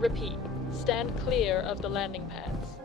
Repeat, stand clear of the landing pads.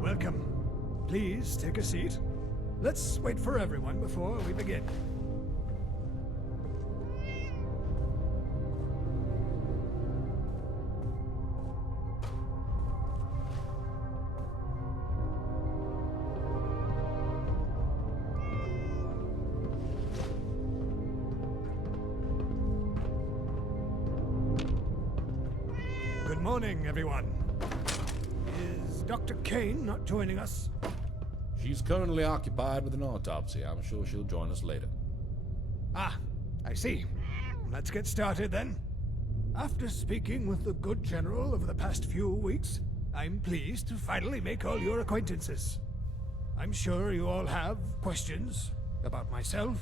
Welcome. Please take a seat. Let's wait for everyone before we begin. Good morning, everyone. Is Dr. Kane not joining us? She's currently occupied with an autopsy. I'm sure she'll join us later. Ah, I see. Let's get started then. After speaking with the good general over the past few weeks, I'm pleased to finally make all your acquaintances. I'm sure you all have questions about myself,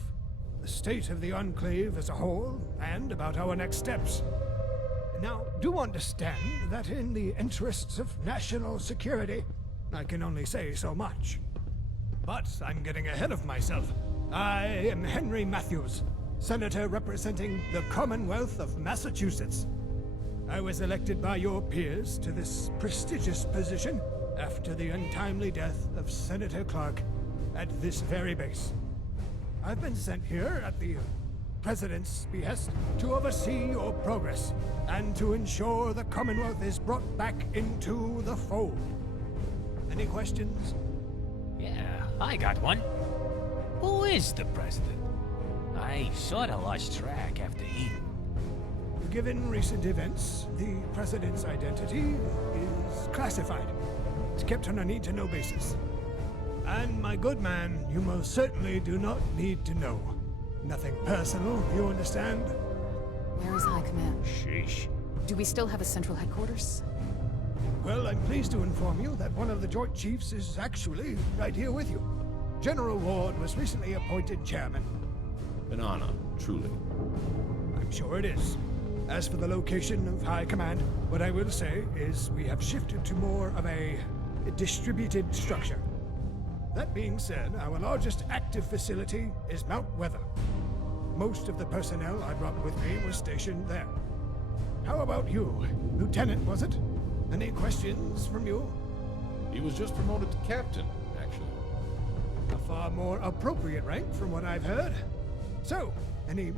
the state of the Enclave as a whole, and about our next steps. Now, do understand that in the interests of national security, I can only say so much. But I'm getting ahead of myself. I am Henry Matthews, Senator representing the Commonwealth of Massachusetts. I was elected by your peers to this prestigious position after the untimely death of Senator Clark at this very base. I've been sent here at the President's behest to oversee your progress and to ensure the Commonwealth is brought back into the fold. Any questions? Yeah, I got one. Who is the president? I sorta lost track after Eden. Given recent events, the President's identity is classified. It's kept on a need-to-know basis. And my good man, you most certainly do not need to know. Nothing personal, you understand? Where is High Command? Sheesh. Do we still have a central headquarters? Well, I'm pleased to inform you that one of the Joint Chiefs is actually right here with you. General Ward was recently appointed chairman. An honor, truly. I'm sure it is. As for the location of High Command, what I will say is we have shifted to more of a distributed structure. That being said, our largest active facility is Mount Weather. Most of the personnel I brought with me was stationed there. How about you? Lieutenant, was it? Any questions from you? He was just promoted to captain, actually. A far more appropriate rank from what I've heard. So, any...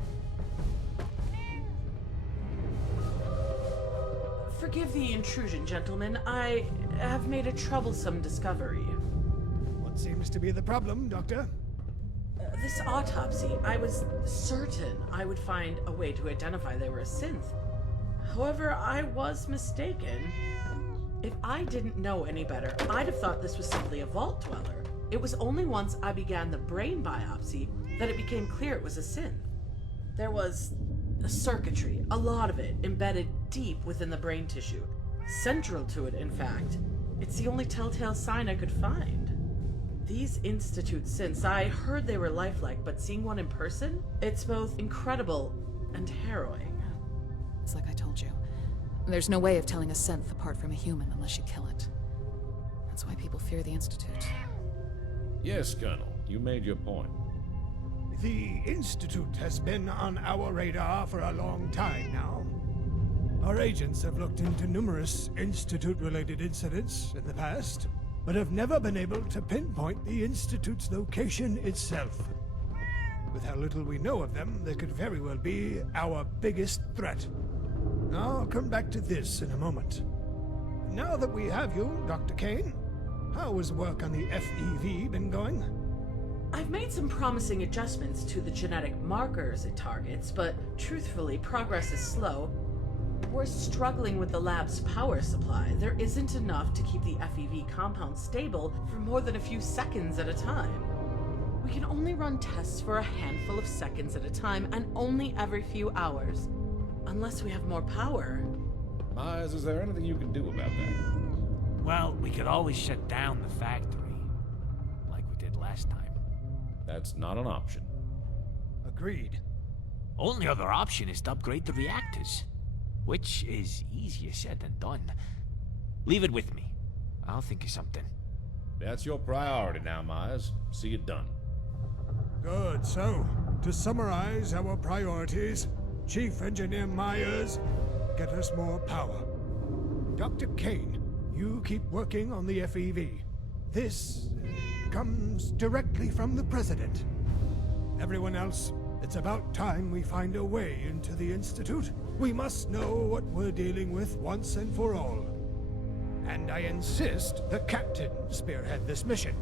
Forgive the intrusion, gentlemen. I have made a troublesome discovery. What seems to be the problem, Doctor? This autopsy, I was certain I would find a way to identify they were a synth. However, I was mistaken. If I didn't know any better, I'd have thought this was simply a vault dweller. It was only once I began the brain biopsy that it became clear it was a synth. There was a circuitry, a lot of it, embedded deep within the brain tissue. Central to it, in fact, It's the only telltale sign I could find. These Institute synths, I heard they were lifelike, but seeing one in person, it's both incredible and harrowing. It's like I told you. There's no way of telling a synth apart from a human unless you kill it. That's why people fear the Institute. Yes, Colonel, you made your point. The Institute has been on our radar for a long time now. Our agents have looked into numerous Institute-related incidents in the past, but have never been able to pinpoint the Institute's location itself. With how little we know of them, they could very well be our biggest threat. I'll come back to this in a moment. Now that we have you, Dr. Kane, how has work on the FEV been going? I've made some promising adjustments to the genetic markers it targets, but truthfully, progress is slow. We're struggling with the lab's power supply. There isn't enough to keep the FEV compound stable for more than a few seconds at a time. We can only run tests for a handful of seconds at a time, and only every few hours. Unless we have more power. Myers, is there anything you can do about that? Well, we could always shut down the factory, like we did last time. That's not an option. Agreed. Only other option is to upgrade the reactors, which is easier said than done. Leave it with me. I'll think of something. That's your priority now, Myers. See it done. Good. So, to summarize our priorities, Chief Engineer Myers, get us more power. Dr. Kane, you keep working on the FEV. This comes directly from the President. Everyone else, it's about time we find a way into the Institute. We must know what we're dealing with once and for all. And I insist the Captain spearhead this mission.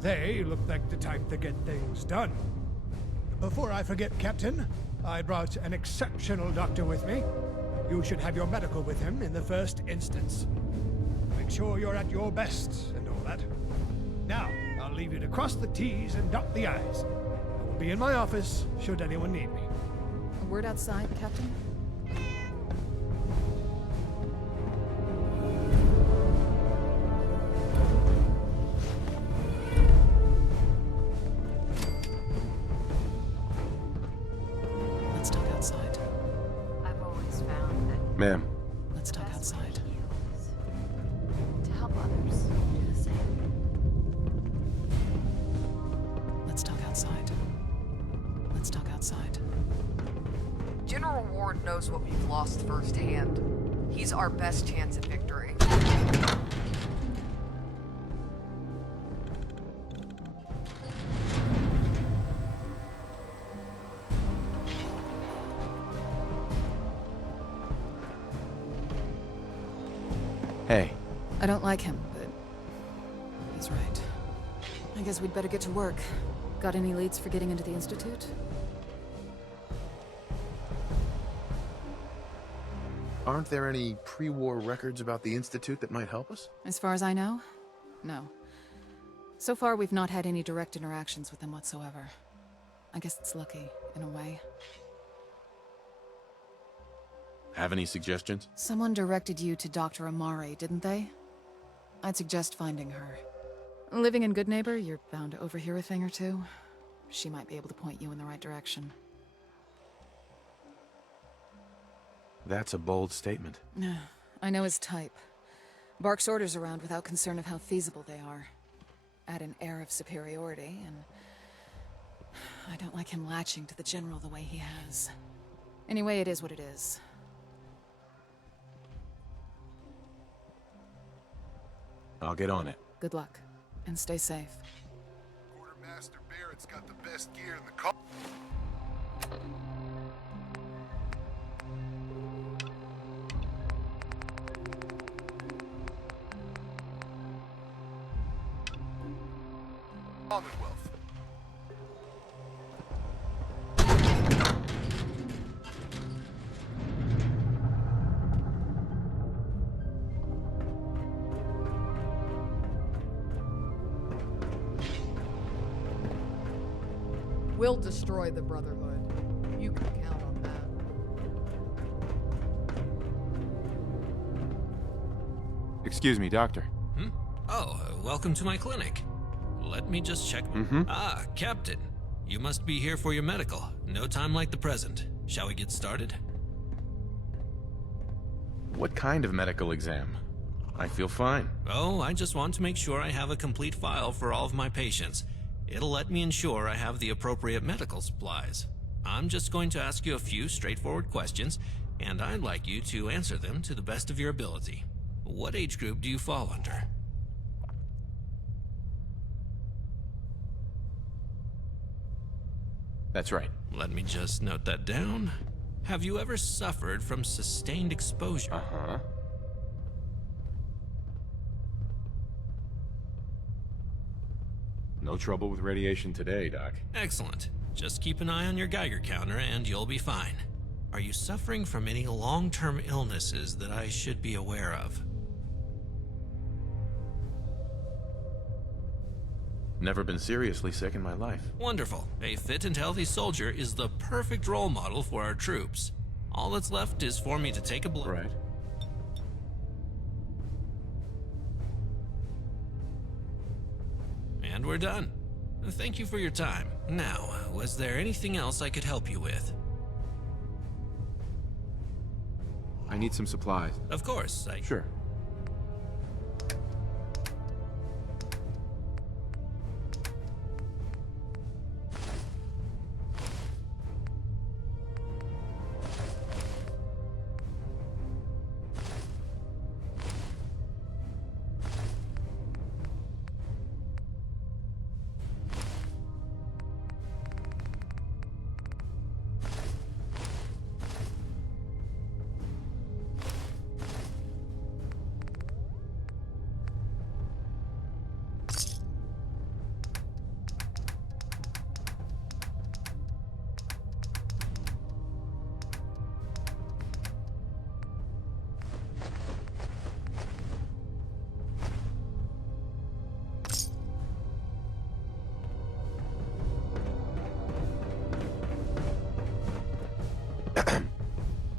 They look like the type to get things done. Before I forget, Captain, I brought an exceptional doctor with me. You should have your medical with him in the first instance. Make sure you're at your best and all that. Now, I'll leave you to cross the T's and dot the I's. I will be in my office should anyone need me. A word outside, Captain? Let's talk outside. I've always found that Ma'am, Let's talk outside. to help others do the same. Let's talk outside. Let's talk outside. General Ward knows what we've lost firsthand. He's our best chance at victory. hey. I don't like him, but he's right. I guess we'd better get to work. Got any leads for getting into the Institute? Aren't there any pre-war records about the Institute that might help us? As far as I know, no. So far, we've not had any direct interactions with them whatsoever. I guess it's lucky, in a way. Have any suggestions? Someone directed you to Dr. Amare, didn't they? I'd suggest finding her. Living in Good Neighbor, you're bound to overhear a thing or two. She might be able to point you in the right direction. That's a bold statement. I know his type. Barks orders around without concern of how feasible they are. Add an air of superiority, and I don't like him latching to the General the way he has. Anyway, it is what it is. I'll get on it. Good luck, and stay safe. Quartermaster Barrett's got the best gear in the car. Commonwealth. We'll destroy the Brotherhood. You can count on that. Excuse me, Doctor. Hmm? Welcome to my clinic. Let me just check. Ah, Captain. You must be here for your medical. No time like the present. Shall we get started? What kind of medical exam? I feel fine. Oh, I just want to make sure I have a complete file for all of my patients. It'll let me ensure I have the appropriate medical supplies. I'm just going to ask you a few straightforward questions, and I'd like you to answer them to the best of your ability. What age group do you fall under? That's right. Let me just note that down. Have you ever suffered from sustained exposure? Uh-huh. No trouble with radiation today, Doc. Excellent. Just keep an eye on your Geiger counter and you'll be fine. Are you suffering from any long-term illnesses that I should be aware of? Never been seriously sick in my life. Wonderful. A fit and healthy soldier is the perfect role model for our troops. All that's left is for me to take a blood. Right. And we're done. Thank you for your time. Now, was there anything else I could help you with? I need some supplies. Of course, Sure.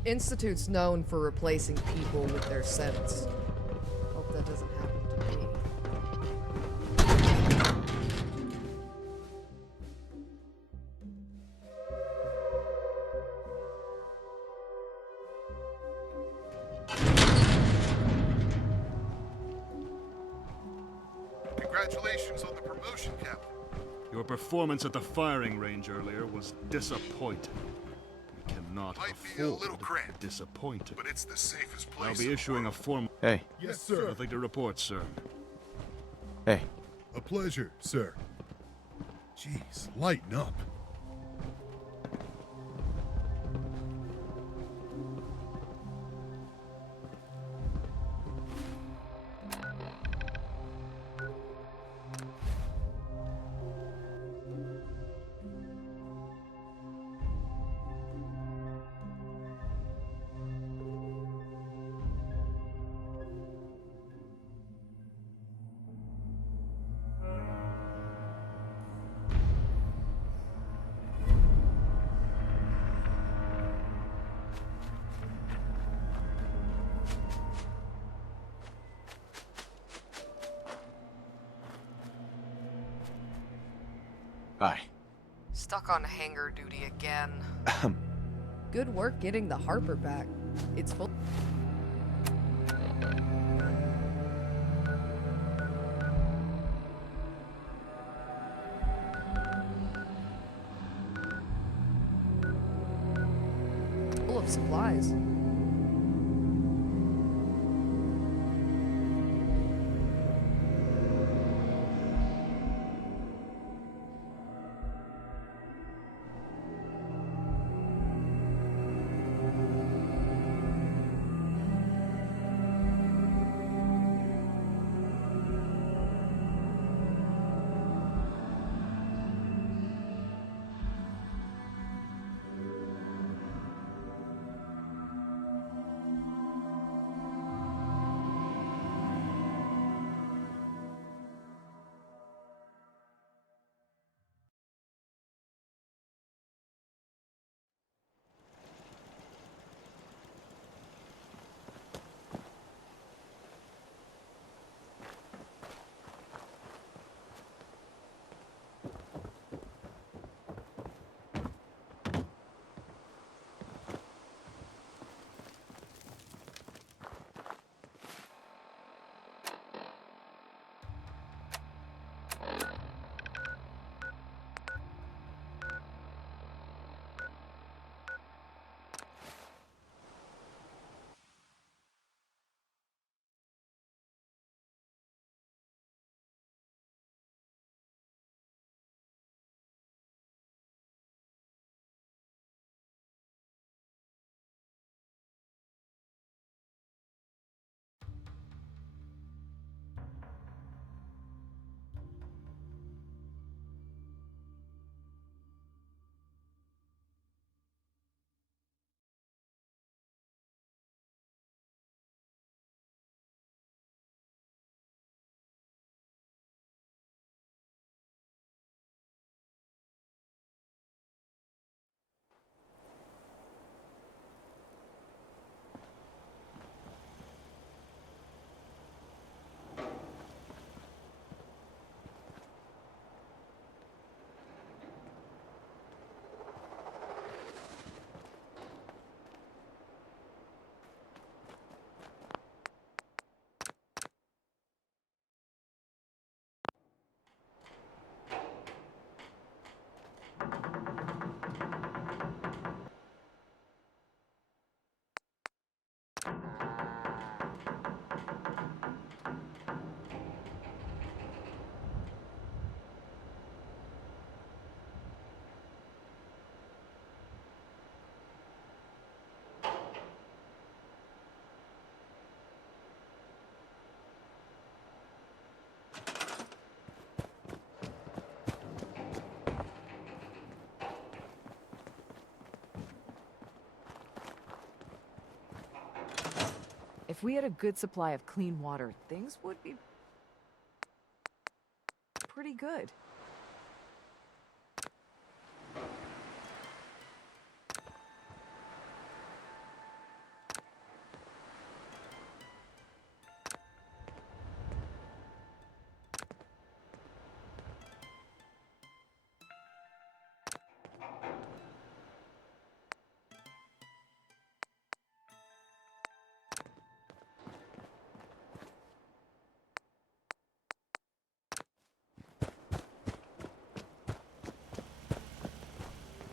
Institute's known for replacing people with their sense. Hope that doesn't happen to me. Congratulations on the promotion, Captain. Your performance at the firing range earlier was disappointing. We cannot afford to be disappointed. But it's the safest place. I'll be issuing a formal... Hey. Yes, sir. Nothing to report, sir. Hey. A pleasure, sir. Jeez, lighten up. Bye. Stuck on hangar duty again. Good work getting the Harper back. It's full. Full of supplies. If we had a good supply of clean water, things would be pretty good.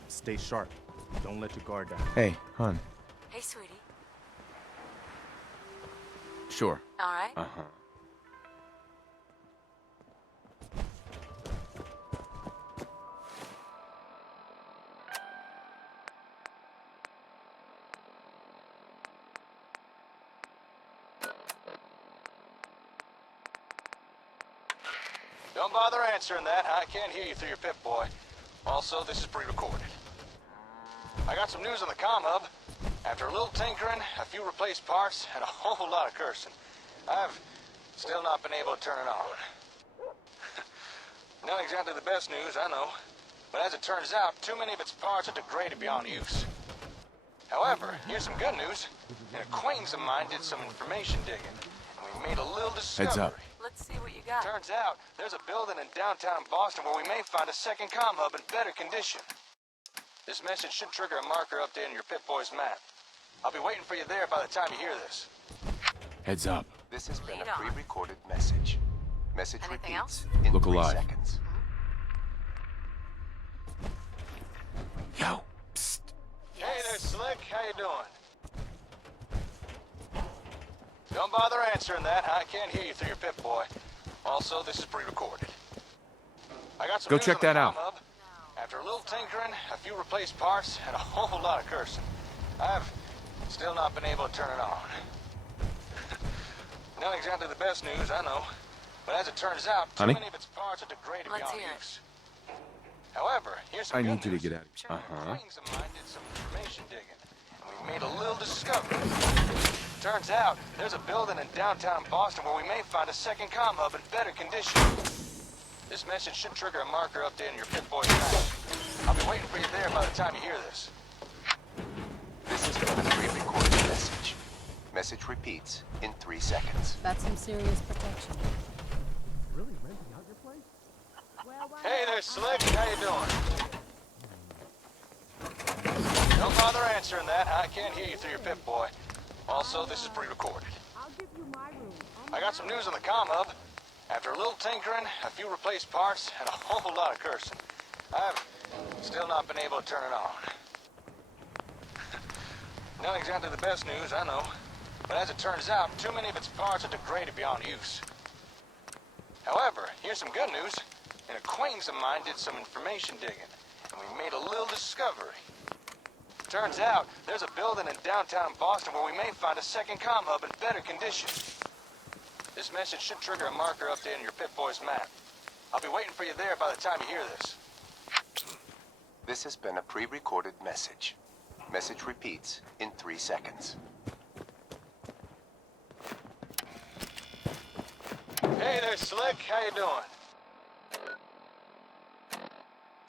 Stay sharp. Don't let your guard down. Hey, hon. Hey, sweetie. Sure. All right. Uh-huh. Don't bother answering that. I can't hear you through your Pip-Boy. Also, this is pre-recorded. I got some news on the comm hub. After a little tinkering, a few replaced parts, and a whole lot of cursing, I've still not been able to turn it on. Not exactly the best news, I know. But as it turns out, too many of its parts are degraded beyond use. However, here's some good news. An acquaintance of mine did some information digging, and we made a little discovery. Heads up. Let's see what you got. Turns out, there's a building in downtown Boston where we may find a second comm hub in better condition. This message should trigger a marker update on your Pip-Boy's map. I'll be waiting for you there by the time you hear this. Heads up. This has been a pre-recorded message. Message Anything repeats else? in Look 3 alive. seconds. Yo. Psst. Hey there, Slick. How you doing? Don't bother answering that. I can't hear you through your Pip-Boy. Also, this is pre-recorded. I got some Go news check on the that out. comm hub. After a little tinkering, a few replaced parts, and a whole lot of cursing, I've still not been able to turn it on. Not exactly the best news, I know. But as it turns out, too Honey? many of its parts are degraded Let's beyond hear it. use. However, here's some I good need you to news. get out of here. Uh-huh. Acquaintance of mine did some information digging, and we made a little discovery. Turns out, there's a building in downtown Boston where we may find a second comm hub in better condition. This message should trigger a marker update on your Pip-Boy's map. I'll be waiting for you there by the time you hear this. This has been a pre-recorded message. Message repeats in 3 seconds. That's some serious protection. Really renting out your place? Hey there, Slick. How you doing? Don't bother answering that. I can't hear you through your Pip-Boy. Also, this is pre-recorded. I got some news on the comm hub. After a little tinkering, a few replaced parts, and a whole lot of cursing, I've still not been able to turn it on. Not exactly the best news, I know. But as it turns out, too many of its parts are degraded beyond use. However, here's some good news. An acquaintance of mine did some information digging, and we made a little discovery. Turns out, there's a building in downtown Boston where we may find a second comm hub in better condition. This message should trigger a marker update on your Pip-Boy's map. I'll be waiting for you there by the time you hear this. This has been a pre-recorded message. Message repeats in 3 seconds. Hey there, Slick. How you doing?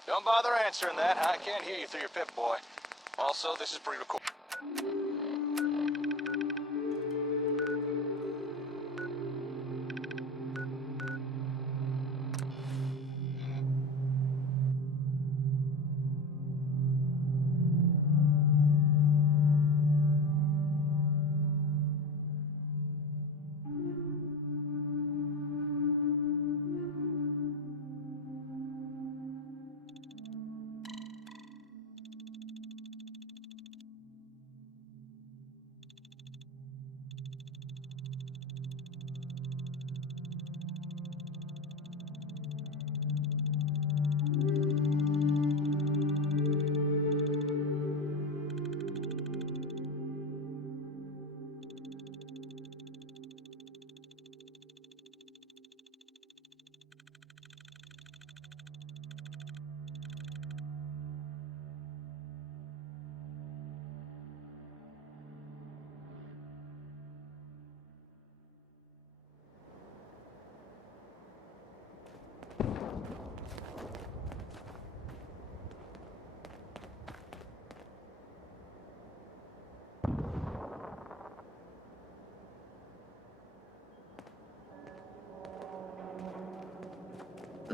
Don't bother answering that. I can't hear you through your Pip-Boy. Also, this is pre-recorded.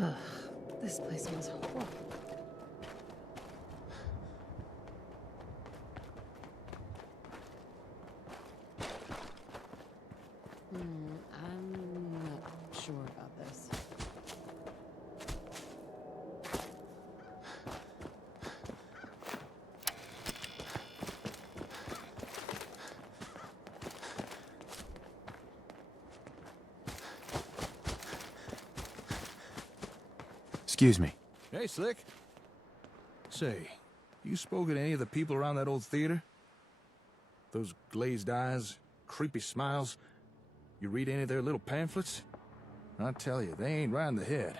Ugh, this place smells horrible. I'm not sure about this. Excuse me. Hey, Slick. Say, you spoken to any of the people around that old theater? Those glazed eyes, creepy smiles. You read any of their little pamphlets? I tell you, they ain't right in the head.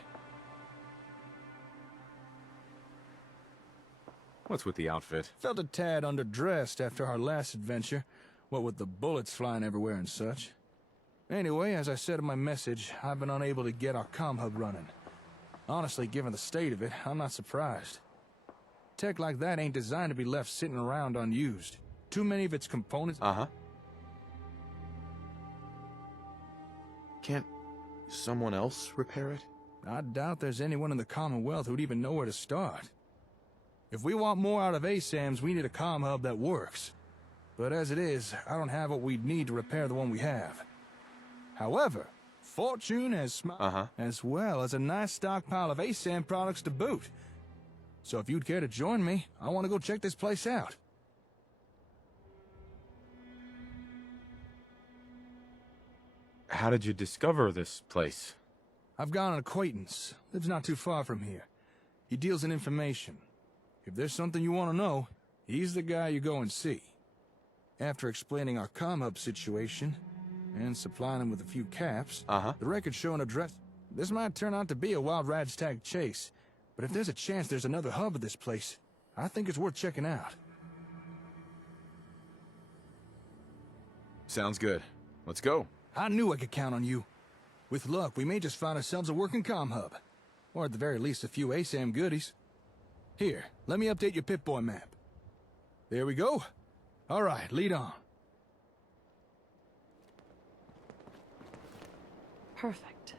What's with the outfit? Felt a tad underdressed after our last adventure, what with the bullets flying everywhere and such. Anyway, as I said in my message, I've been unable to get our comm hub running. Honestly, given the state of it, I'm not surprised. Tech like that ain't designed to be left sitting around unused. Too many of its components... Can't someone else repair it? I doubt there's anyone in the Commonwealth who'd even know where to start. If we want more out of ASAMs, we need a comm hub that works. But as it is, I don't have what we'd need to repair the one we have. However, Fortune has as well as a nice stockpile of ASAM products to boot. So if you'd care to join me, I want to go check this place out. How did you discover this place? I've got an acquaintance. Lives not too far from here. He deals in information. If there's something you want to know, he's the guy you go and see. After explaining our comm hub situation, and supplying him with a few caps, the records show an address. This might turn out to be a wild ragtag chase, but if there's a chance there's another hub of this place, I think it's worth checking out. Sounds good. Let's go. I knew I could count on you. With luck, we may just find ourselves a working comm hub. Or at the very least, a few ASAM goodies. Here, let me update your Pip-Boy map. There we go. All right, lead on. Perfect.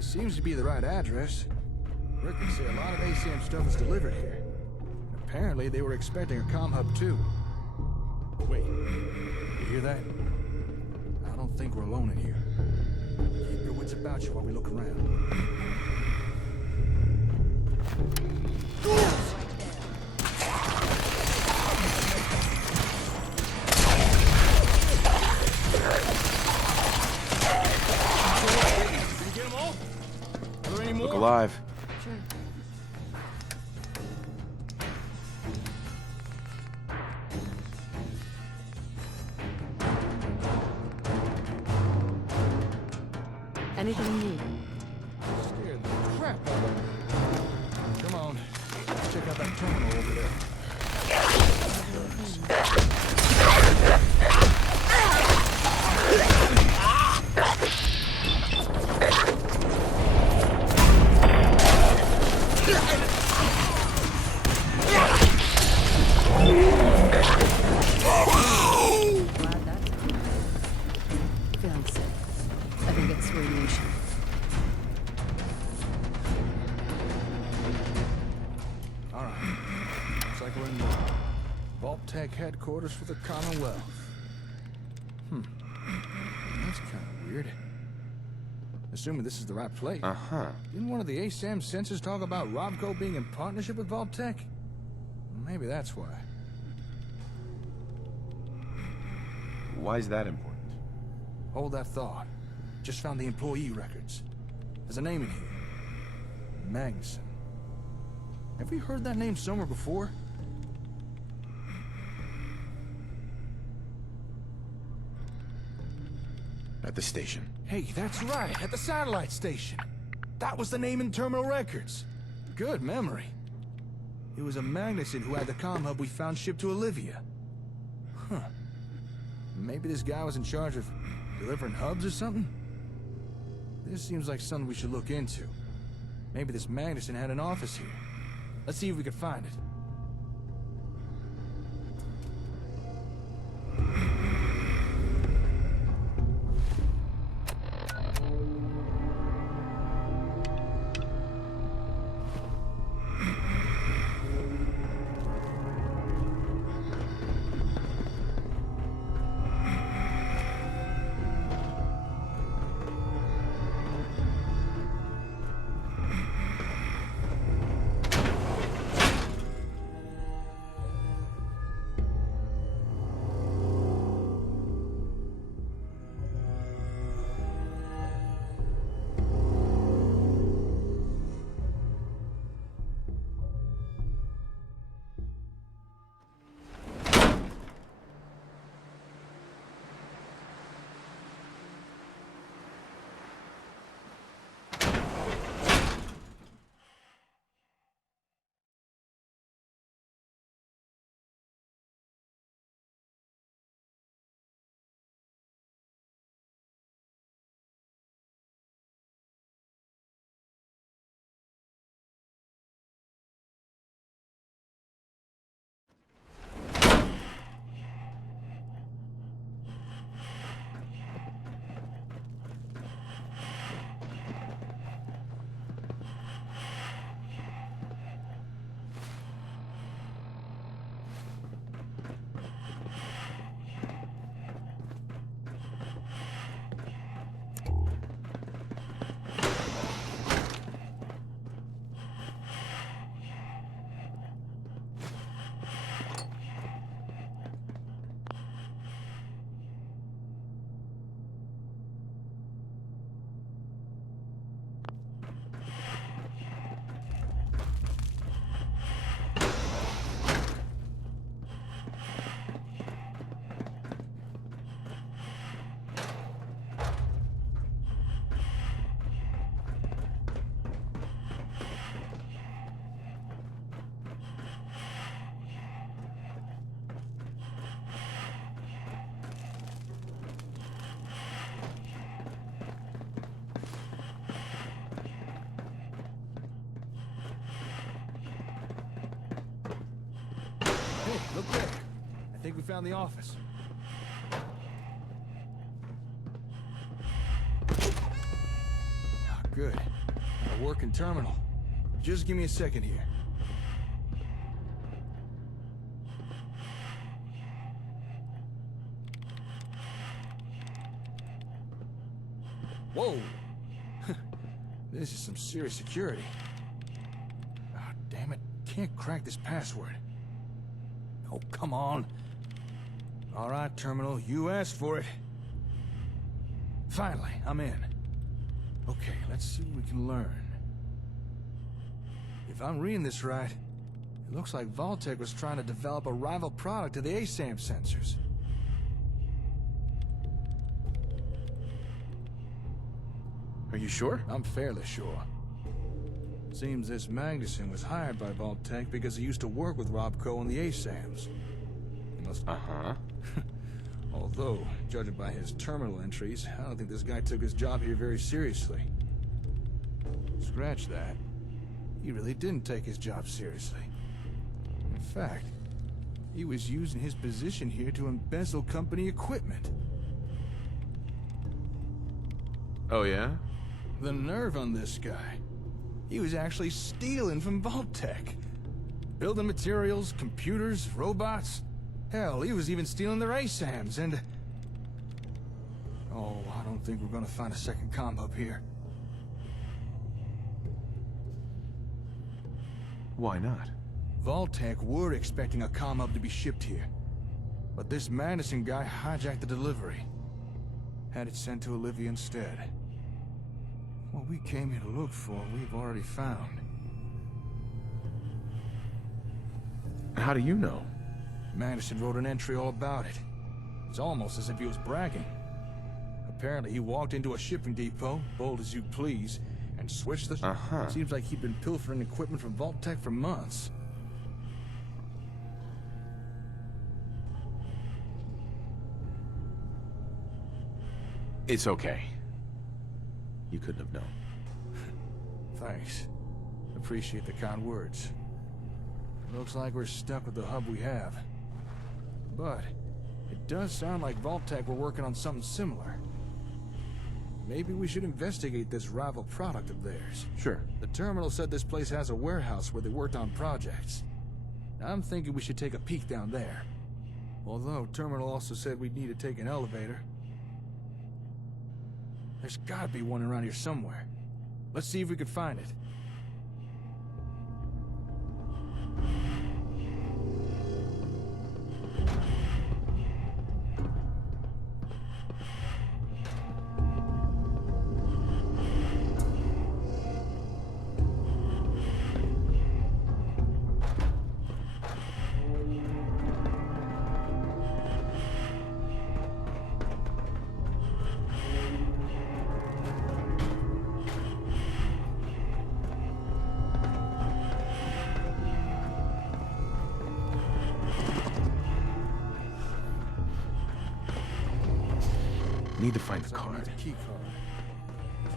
Seems to be the right address. Records say a lot of ASAM stuff is delivered here. Apparently, they were expecting a comm hub too. Wait, you hear that? I don't think we're alone in here. Keep your wits about you while we look around. Look alive. Sure. Anything you need? Scared the crap out of me. Come on, let's check out that terminal over there. Feeling sick. I think it's radiation. Vault-Tec headquarters for the Commonwealth. That's kind of weird. Assuming this is the right place. Didn't one of the ASAM sensors talk about Robco being in partnership with Vault-Tec? Maybe that's why. Why is that important? Hold that thought. Just found the employee records. There's a name in here. Magnuson. Have we heard that name somewhere before? At the station. Hey, that's right, at the satellite station. That was the name in terminal records. Good memory. It was a Magnuson who had the comm hub we found shipped to Olivia. Huh. Maybe this guy was in charge of delivering hubs or something? This seems like something we should look into. Maybe this Magnuson had an office here. Let's see if we can find it. Look there. I think we found the office. Ah, good. A working terminal. Just give me a second here. Whoa! This is some serious security. Ah, damn it. Can't crack this password. Oh, come on. All right, Terminal, you asked for it. Finally, I'm in. Okay, let's see what we can learn. If I'm reading this right, it looks like Vault-Tec was trying to develop a rival product to the ASAM sensors. Are you sure? I'm fairly sure. Seems this Magnuson was hired by Vault-Tec because he used to work with Robco on the ASAMs. He must... Although, judging by his terminal entries, I don't think this guy took his job here very seriously. Scratch that. He really didn't take his job seriously. In fact, he was using his position here to embezzle company equipment. Oh, yeah? The nerve on this guy. He was actually stealing from Vault-Tec. Building materials, computers, robots. Hell, he was even stealing their ASAMs, and... Oh, I don't think we're gonna find a second comm hub here. Why not? Vault-Tec were expecting a comm hub to be shipped here. But this Madison guy hijacked the delivery. Had it sent to Olivia instead. What we came here to look for, we've already found. How do you know? Madison wrote an entry all about it. It's almost as if he was bragging. Apparently he walked into a shipping depot, bold as you please, and switched the... Seems like he'd been pilfering equipment from Vault-Tec for months. It's okay. You couldn't have known. Thanks. Appreciate the kind words. Looks like we're stuck with the hub we have. But it does sound like Vault-Tec were working on something similar. Maybe we should investigate this rival product of theirs. Sure. The terminal said this place has a warehouse where they worked on projects. I'm thinking we should take a peek down there. Although terminal also said we'd need to take an elevator. There's gotta be one around here somewhere. Let's see if we can find it. Need to find the card. Key card.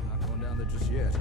Not going down there just yet.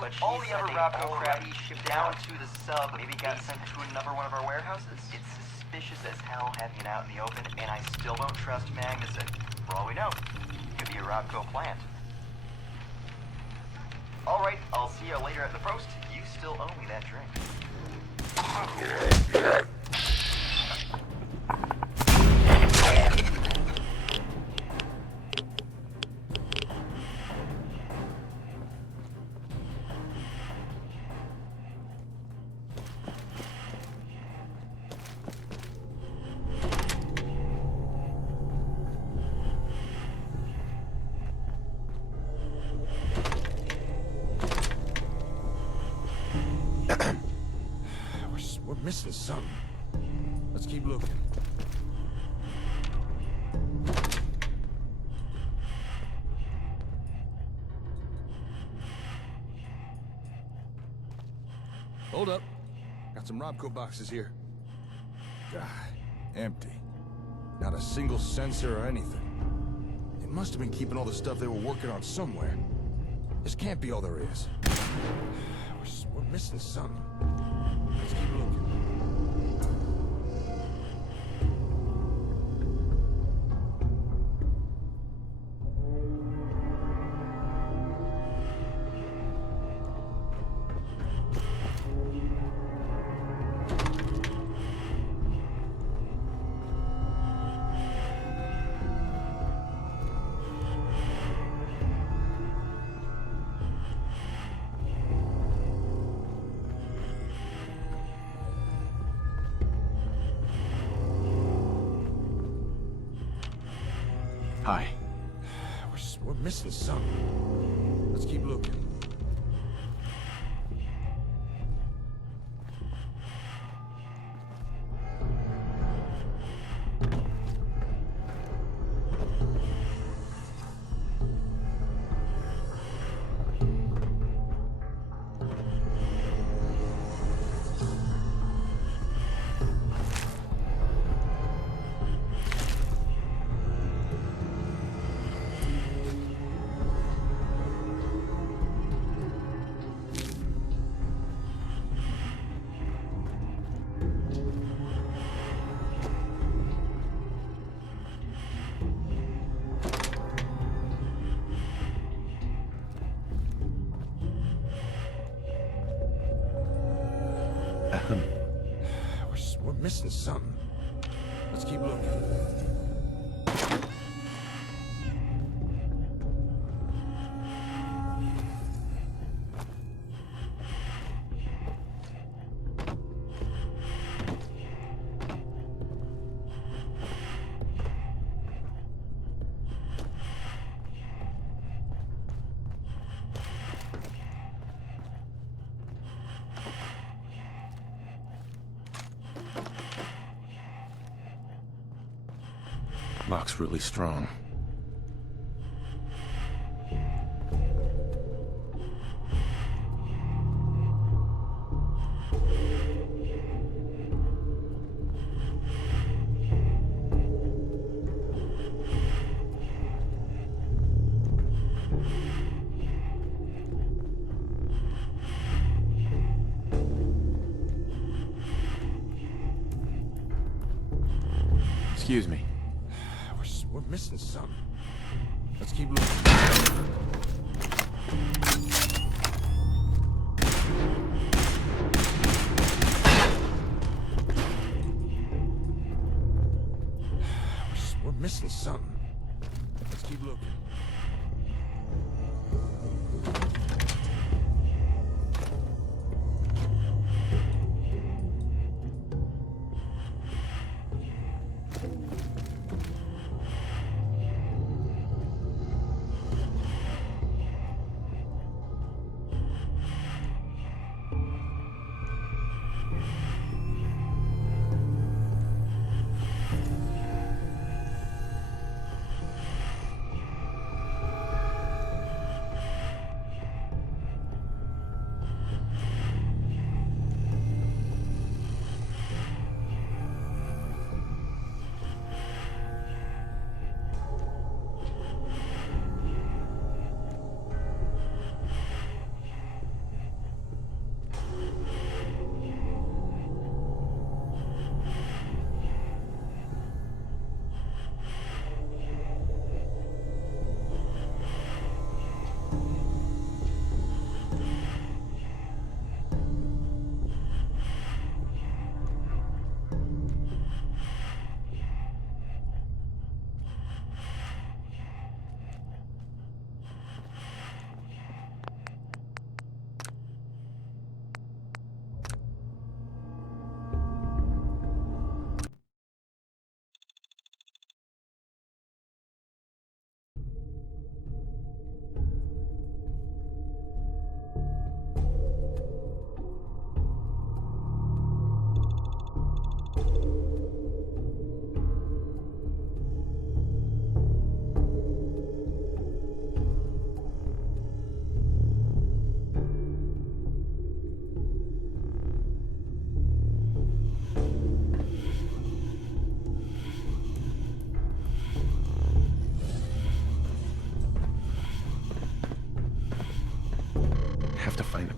But all the other Rapco crap shipped down to the sub maybe got sent to another one of our warehouses. It's suspicious as hell having it out in the open, and I still don't trust Magnuson. For all we know, could be a Rapco plant. Alright, I'll see you later at the Prost. You still owe me that drink. We're missing something. Let's keep looking. Hold up. Got some Robco boxes here. Empty. Not a single sensor or anything. They must have been keeping all the stuff they were working on somewhere. This can't be all there is. We're missing something. Let's keep looking. Hi. We're missing something. Let's keep looking. We're missing something. Let's keep looking. Lock's really strong. Excuse me. We're missing something. Let's keep looking. We're missing something. Let's keep looking.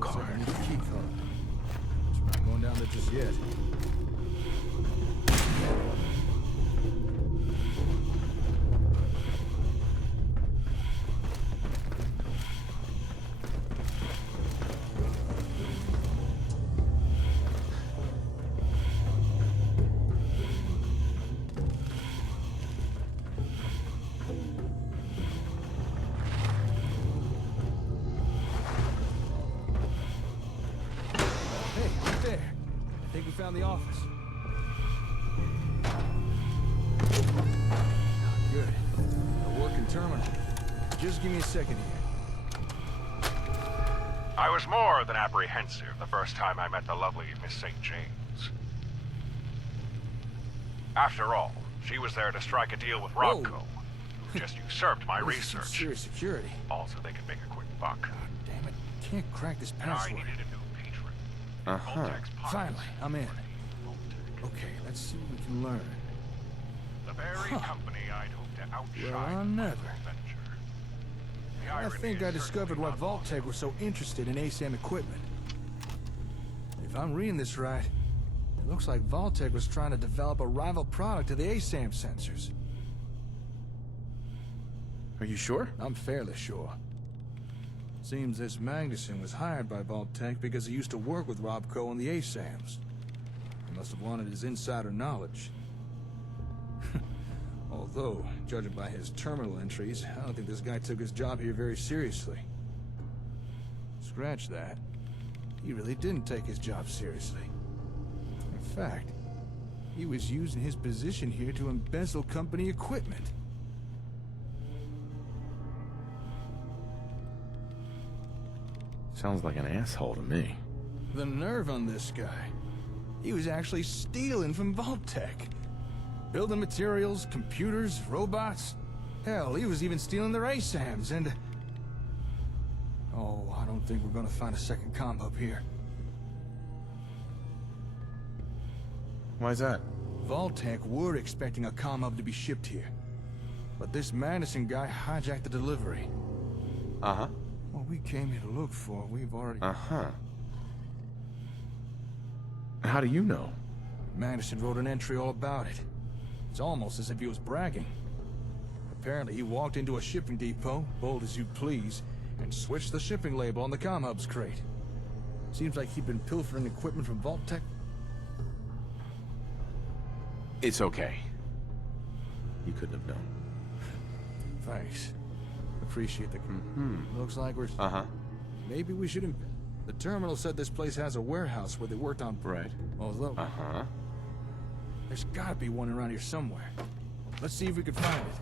Looks like I need a key card. I'm not going down there just yet. Found the office. Good. A working terminal. Just give me a second here. I was more than apprehensive the first time I met the lovely Miss St. James. After all, she was there to strike a deal with Robco, who just usurped my research. Serious security. Also, they could make a quick buck. God damn it. Can't crack this And I password. needed a new patron. Finally, I'm in. Okay, let's see what we can learn. The very company I'd hoped to outshine. Well, I'll never. I think I discovered why Vault-Tec was so interested in ASAM equipment. If I'm reading this right, it looks like Vault-Tec was trying to develop a rival product to the ASAM sensors. Are you sure? I'm fairly sure. Seems this Magnuson was hired by Vault-Tec because he used to work with Robco on the ASAMs. He must have wanted his insider knowledge. Although, judging by his terminal entries, I don't think this guy took his job here very seriously. Scratch that. He really didn't take his job seriously. In fact, he was using his position here to embezzle company equipment. Sounds like an asshole to me. The nerve on this guy. He was actually stealing from Vault-Tec. Building materials, computers, robots. Hell, he was even stealing their ASAMs and... Oh, I don't think we're gonna find a second comm hub here. Why's that? Vault-Tec were expecting a comm hub to be shipped here. But this Madison guy hijacked the delivery. Uh-huh. What we came here to look for, we've already... Uh-huh. How do you know? Madison wrote an entry all about it. It's almost as if he was bragging. Apparently he walked into a shipping depot, bold as you please, and switched the shipping label on the comm hub's crate. Seems like he'd been pilfering equipment from Vault-Tec. It's okay. You couldn't have known. Thanks. Appreciate the... Looks like we're... Uh-huh. Maybe we should... The terminal said this place has a warehouse where they worked on... Right. Although... Uh-huh. There's gotta be one around here somewhere. Let's see if we can find it.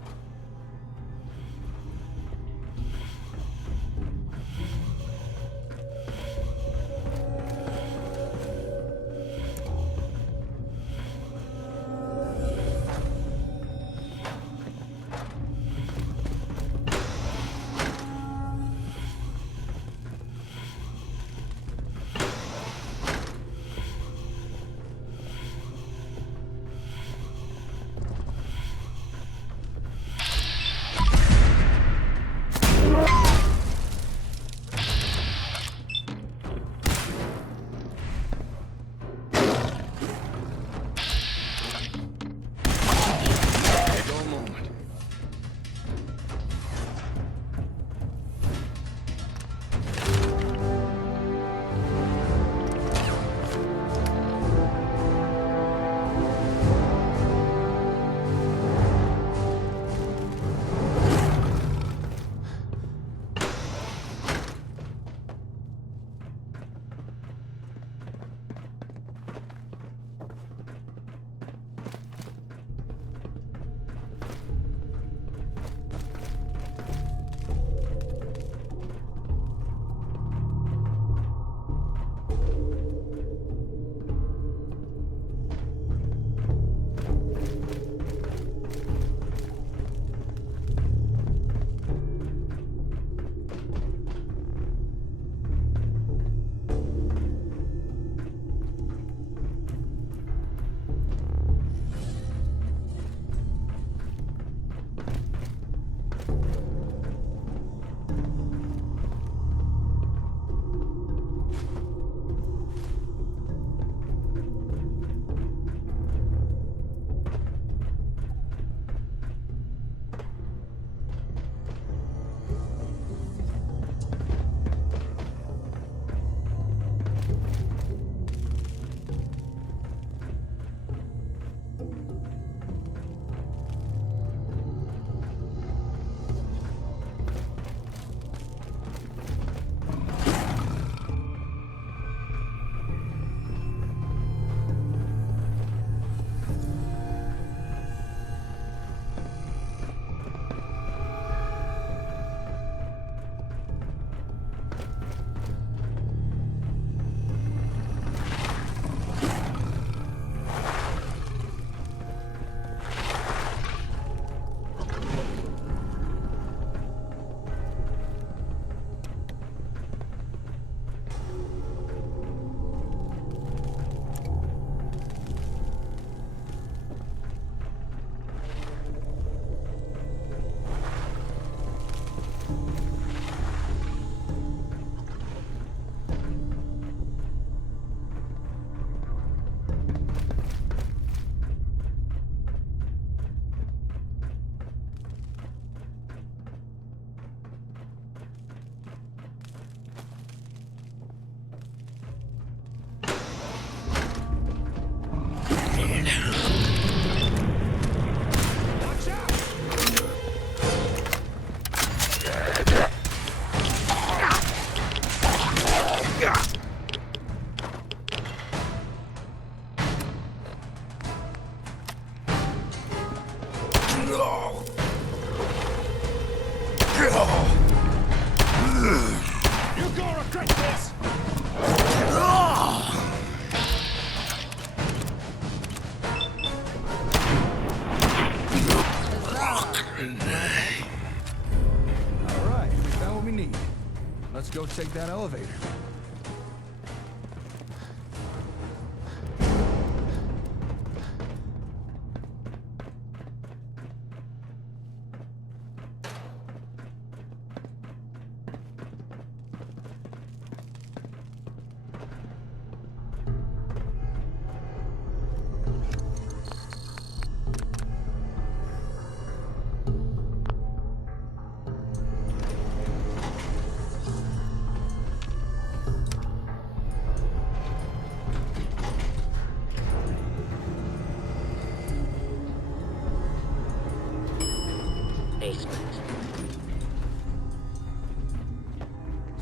Let's go take that elevator.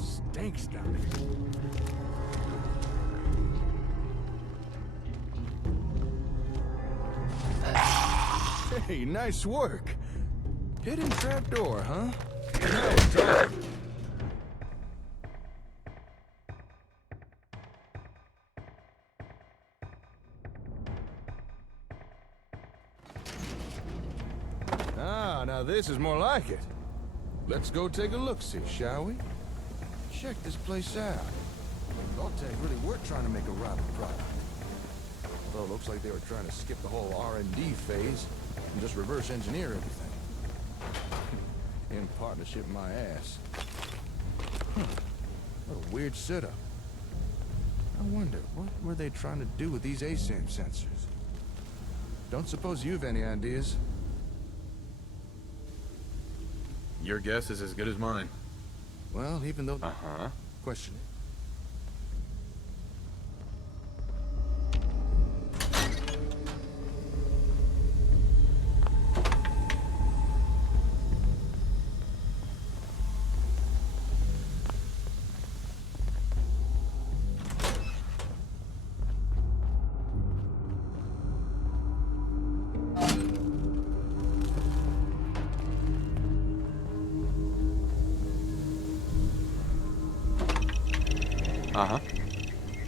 Stinks down there. Hey, nice work. Hidden trapdoor, huh? Ah, now this is more like it. Let's go take a look-see, shall we? Check this place out. Vault-Tec really were trying to make a rival product. Although it looks like they were trying to skip the whole R&D phase and just reverse engineer everything. In partnership, my ass. Huh. What a weird setup. I wonder, what were they trying to do with these ASAM sensors? Don't suppose you've any ideas? Your guess is as good as mine. Well, even though... Question.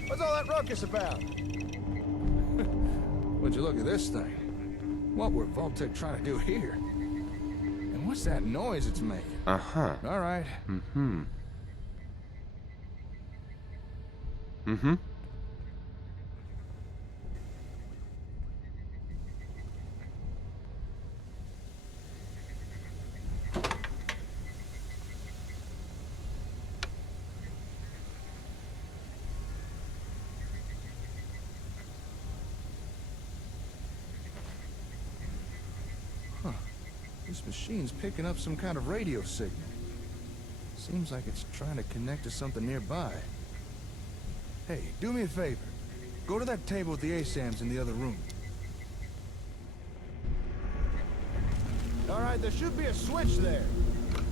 What's all that ruckus about? Would you look at this thing? What were Vault-Tec trying to do here? And what's that noise it's making? All right. This machine's picking up some kind of radio signal. Seems like it's trying to connect to something nearby. Hey, do me a favor. Go to that table with the ASAMs in the other room. Alright, there should be a switch there.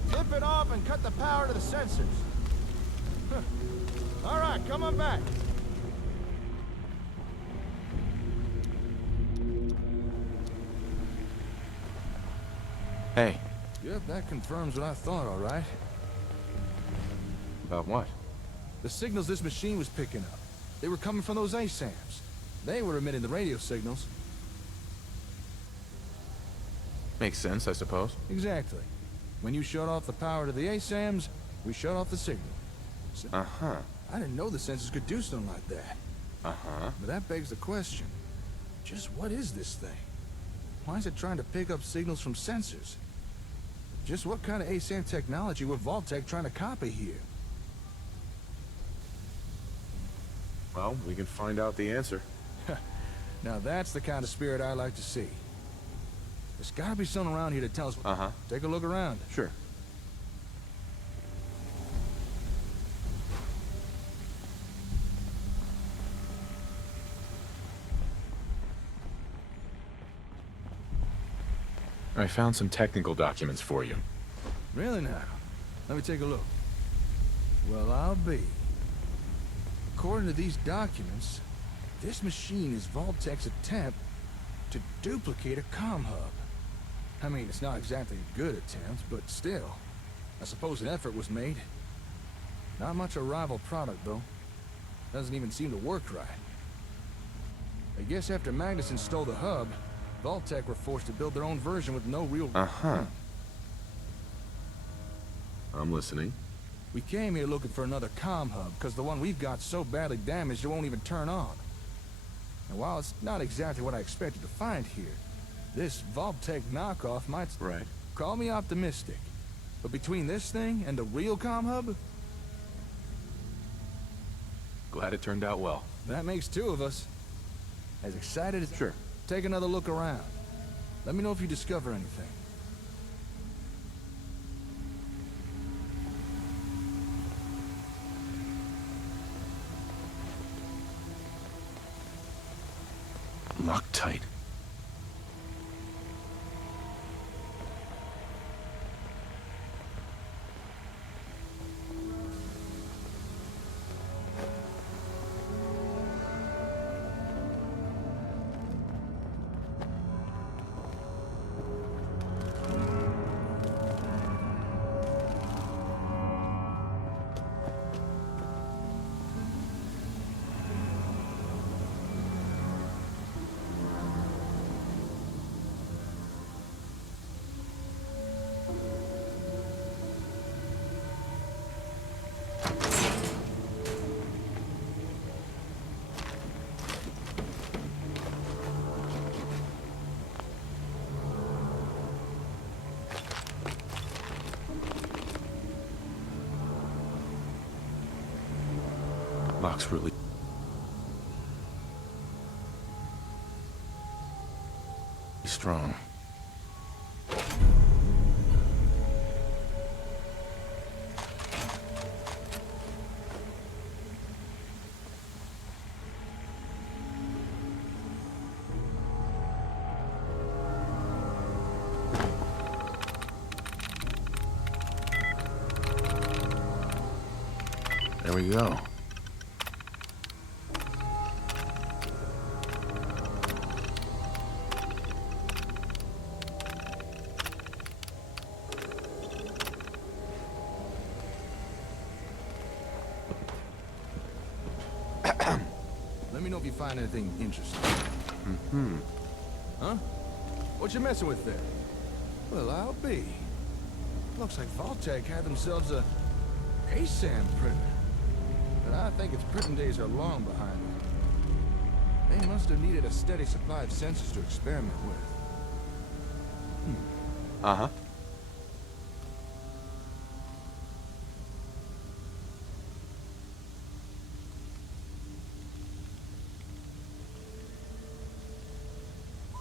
Flip it off and cut the power to the sensors. Huh. Alright, come on back. Hey. Yep, that confirms what I thought, all right. About what? The signals this machine was picking up. They were coming from those ASAMs. They were emitting the radio signals. Makes sense, I suppose. Exactly. When you shut off the power to the ASAMs, we shut off the signal. So, I didn't know the sensors could do something like that. But that begs the question. Just what is this thing? Why is it trying to pick up signals from sensors? Just what kind of ASAM technology were Vault-Tec trying to copy here? Well, we can find out the answer. Now that's the kind of spirit I like to see. There's gotta be someone around here to tell us. Take a look around. Sure. I found some technical documents for you. Really now? Let me take a look. Well, I'll be. According to these documents, this machine is Vault-Tec's attempt to duplicate a comm hub. I mean, it's not exactly a good attempt, but still, I suppose an effort was made. Not much a rival product, though. Doesn't even seem to work right. I guess after Magnuson stole the hub, Vault-Tec were forced to build their own version with no real... I'm listening. We came here looking for another comm hub, because the one we've got so badly damaged it won't even turn on. And while it's not exactly what I expected to find here, this Vault-Tec knockoff might... Right. Call me optimistic. But between this thing and the real comm hub... Glad it turned out well. That makes two of us. As excited as... Sure. Take another look around. Let me know if you discover anything. Loctite. Lock's really... strong. There we go. Let me know if you find anything interesting. Huh? What you messing with there? Well, I'll be. Looks like Vault-Tec had themselves a ASAM printer. But I think its printing days are long behind them. They must have needed a steady supply of sensors to experiment with.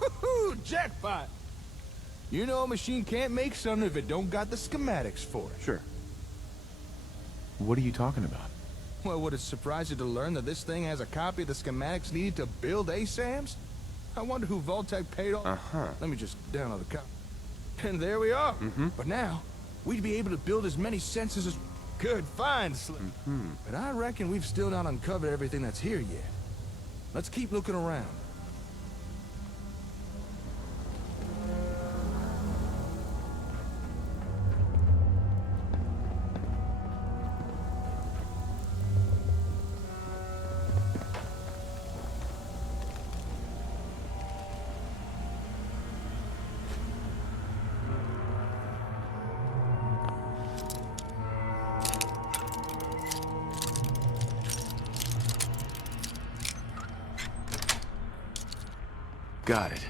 Woohoo! Jackpot! You know a machine can't make something if it don't got the schematics for it. Sure. What are you talking about? Well, would it surprise you to learn that this thing has a copy of the schematics needed to build ASAMs? I wonder who Vault-Tec paid off. Let me just download the copy. And there we are. But now, we'd be able to build as many sensors as... Good find, Slick. But I reckon we've still not uncovered everything that's here yet. Let's keep looking around. Got it.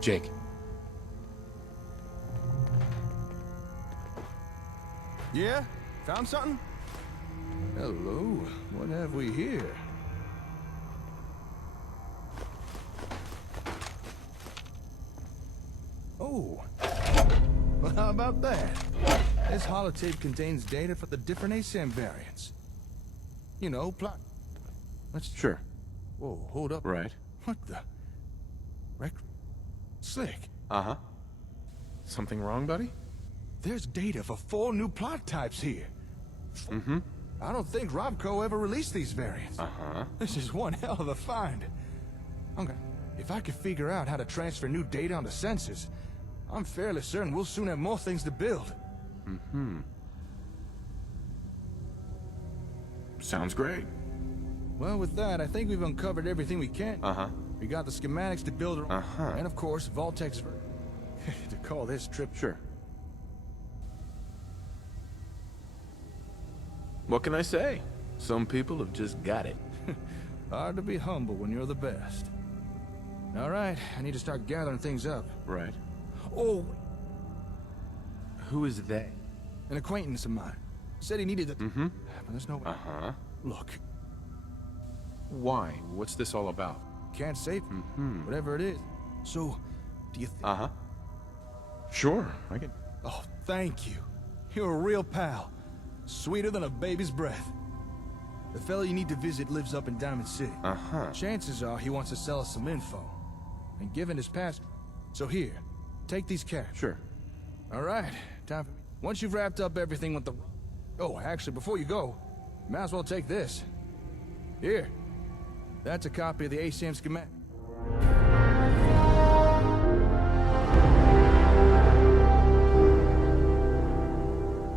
Jake. Yeah? Found something? Hello. What have we here? Oh. Well, how about that? This holotape contains data for the different ASAM variants. You know, plot. Let's... Sure. Whoa, hold up. Right. What the... Slick. Uh-huh. Something wrong, buddy? There's data for 4 new plot types here. I don't think Robco ever released these variants. This is one hell of a find. Okay. If I could figure out how to transfer new data onto sensors, I'm fairly certain we'll soon have more things to build. Sounds great. Well, with that, I think we've uncovered everything we can. We got the schematics to build it, and of course, Vault-Tec's to call this trip. Sure. What can I say? Some people have just got it. Hard to be humble when you're the best. All right, I need to start gathering things up. Right. Oh, Who is they? an acquaintance of mine. Said he needed it. But there's no way. Look, Why? What's this all about? can't say. Whatever it is. So, do you think... Sure, I can... Oh, thank you. You're a real pal. Sweeter than a baby's breath. The fellow you need to visit lives up in Diamond City. Chances are he wants to sell us some info. And given his past... So here, take these cash. Sure. All right, time for... Once you've wrapped up everything with the... Oh, actually, before you go, might as well take this. Here. That's a copy of the ASAM schematic.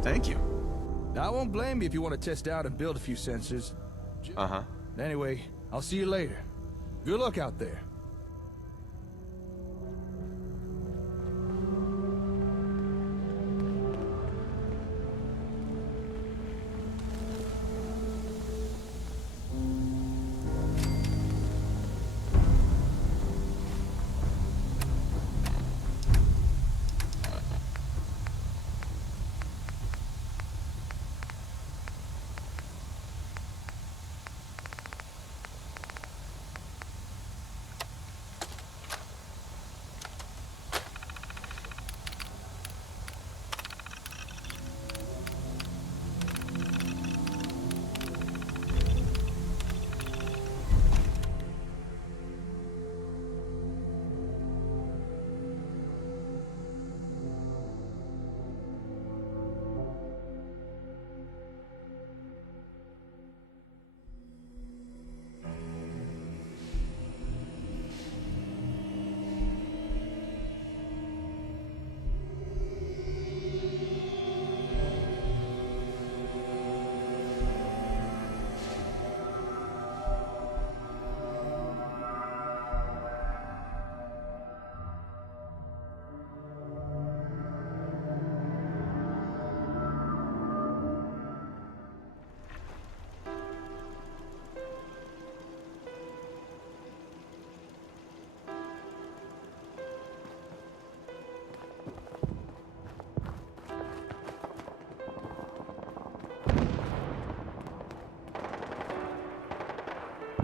Thank you. I won't blame you if you want to test out and build a few sensors. Anyway, I'll see you later. Good luck out there.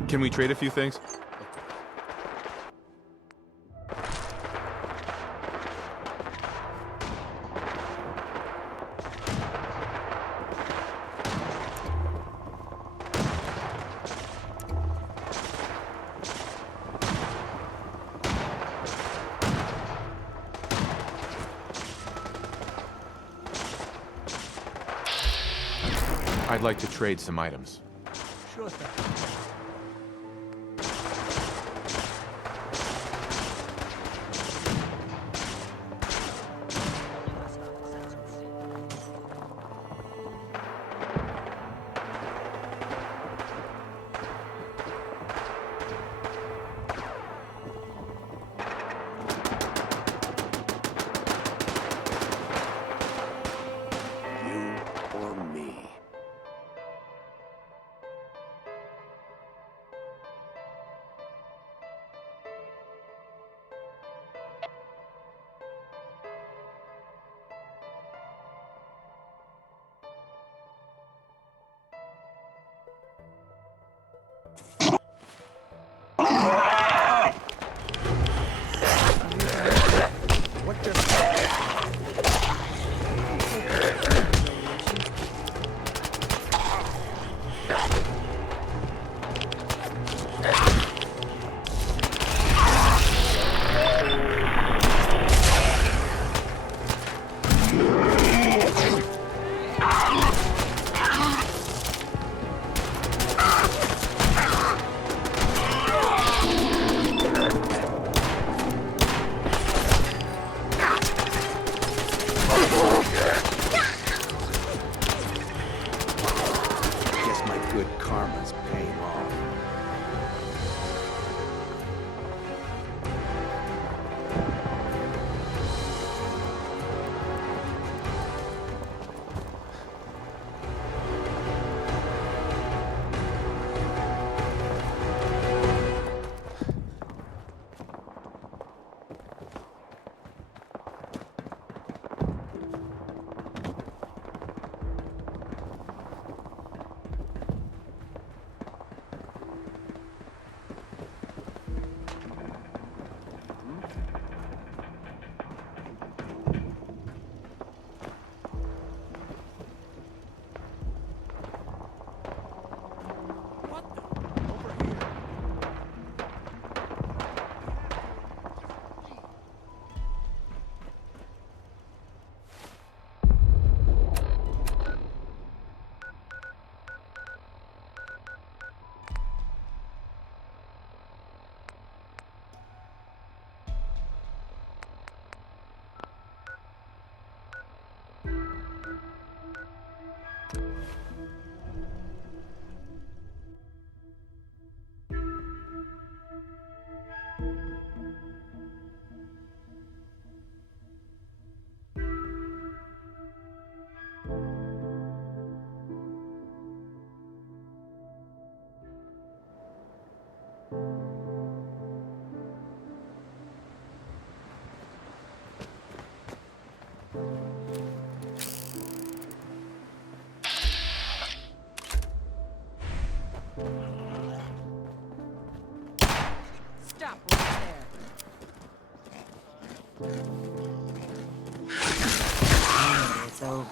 Can we trade a few things? I'd like to trade some items. Sure thing. Stop right there. It's over.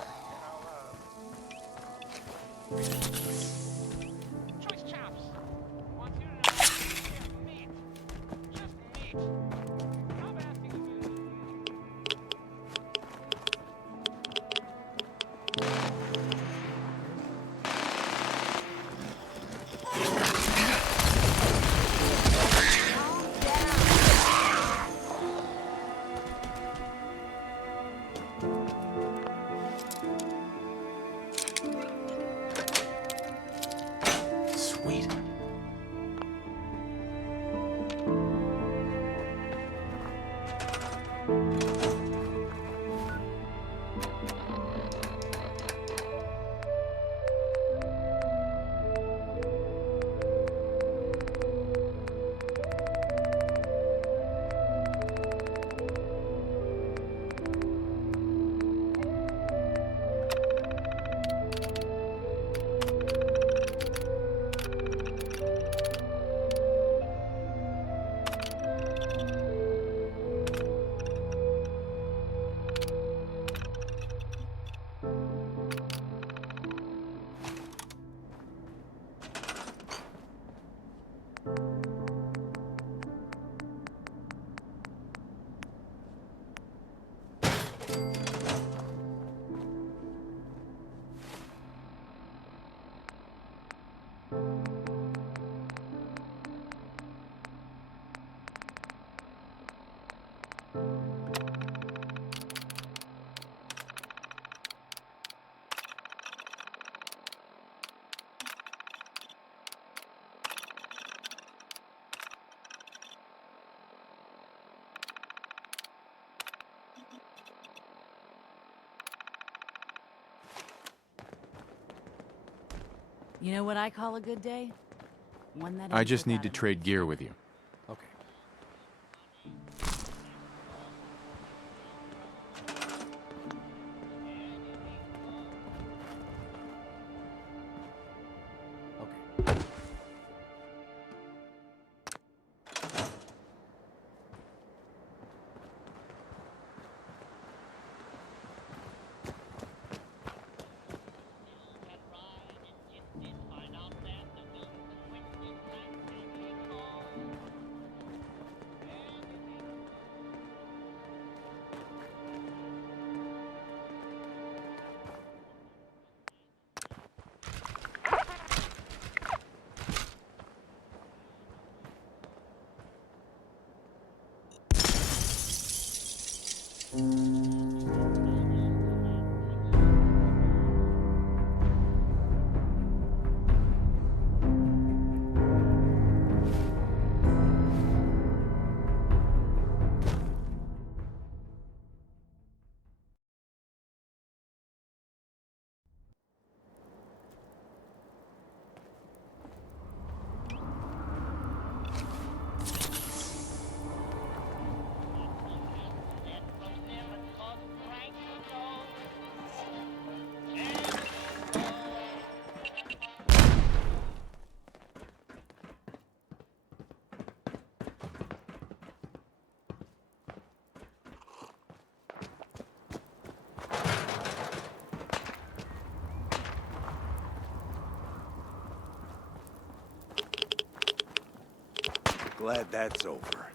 You know what I call a good day? One that I ends just need without to trade gear with you. Okay. Glad that's over.